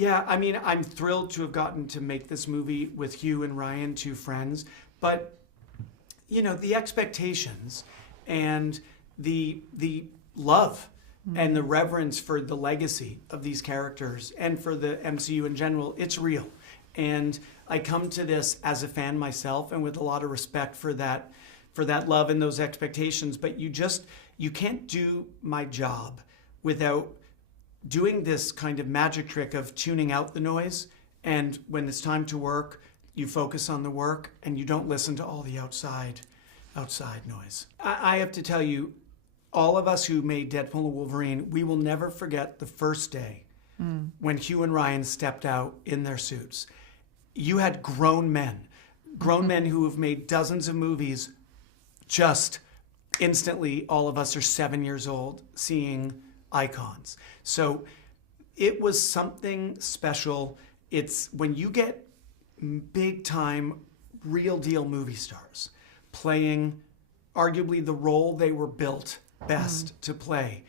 Yeah, I mean, I'm thrilled to have gotten to make this movie with Hugh and Ryan, two friends. But, you know, the expectations and the love and the reverence for the legacy of these characters and for the MCU in general, it's real. And I come to this as a fan myself and with a lot of respect for that love and those expectations. But you can't do my job without doing this kind of magic trick of tuning out the noise. And when it's time to work, you focus on the work and you don't listen to all the outside noise. I have to tell you, all of us who made Deadpool and Wolverine, we will never forget the first day when Hugh and Ryan stepped out in their suits. You had grown men who have made dozens of movies. Just instantly, all of us are 7 years old seeing icons. So it was something special. It's when you get big time, real deal movie stars playing arguably the role they were built best to play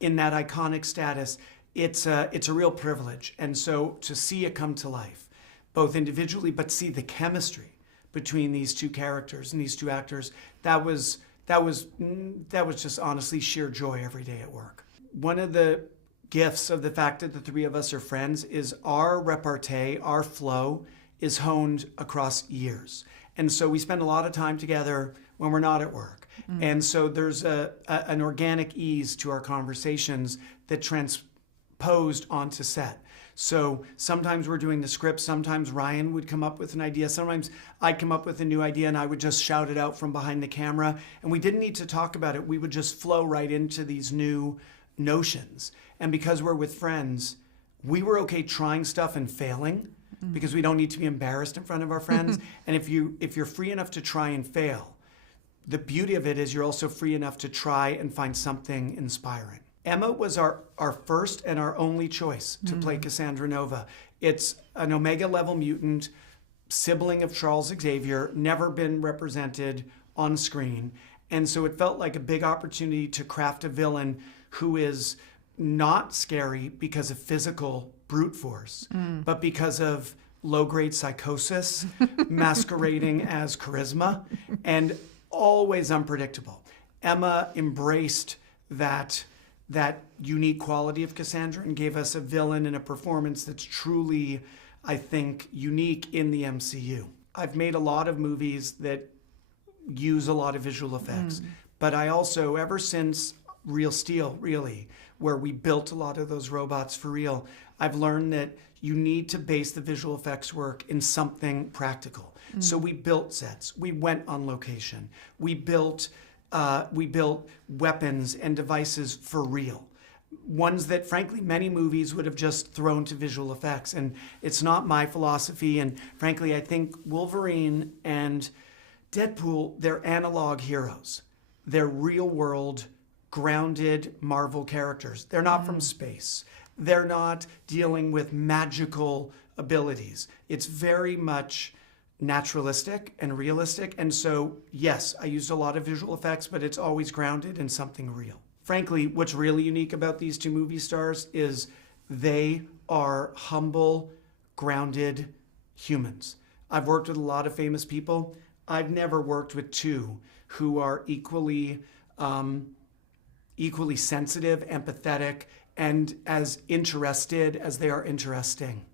in that iconic status, it's a real privilege. And so to see it come to life, both individually, but see the chemistry between these two characters and these two actors, that was just honestly sheer joy every day at work. One of the gifts of the fact that the three of us are friends is our repartee, our flow is honed across years. And so we spend a lot of time together when we're not at work. And so there's an organic ease to our conversations that transposed onto set. So sometimes we're doing the script, sometimes Ryan would come up with an idea, sometimes I'd come up with a new idea and I would just shout it out from behind the camera. And we didn't need to talk about it. We would just flow right into these new notions. And because we're with friends, we were okay trying stuff and failing because we don't need to be embarrassed in front of our friends. And if you're free enough to try and fail, the beauty of it is you're also free enough to try and find something inspiring. Emma was our first and our only choice to play Cassandra Nova. It's an Omega level mutant, sibling of Charles Xavier, never been represented on screen. And so it felt like a big opportunity to craft a villain who is not scary because of physical brute force, but because of low-grade psychosis masquerading as charisma and always unpredictable. Emma embraced that unique quality of Cassandra and gave us a villain and a performance that's truly, I think, unique in the MCU. I've made a lot of movies that use a lot of visual effects, but I also, ever since Real Steel, really, where we built a lot of those robots for real, I've learned that you need to base the visual effects work in something practical. So we built sets, we went on location, we built weapons and devices for real. Ones that, frankly, many movies would have just thrown to visual effects. And it's not my philosophy. And frankly, I think Wolverine and Deadpool, they're analog heroes. They're real world, grounded Marvel characters. They're not from space. They're not dealing with magical abilities. It's very much naturalistic and realistic. And so, yes, I used a lot of visual effects, but it's always grounded in something real. Frankly, what's really unique about these two movie stars is they are humble, grounded humans. I've worked with a lot of famous people. I've never worked with two who are equally sensitive, empathetic, and as interested as they are interesting.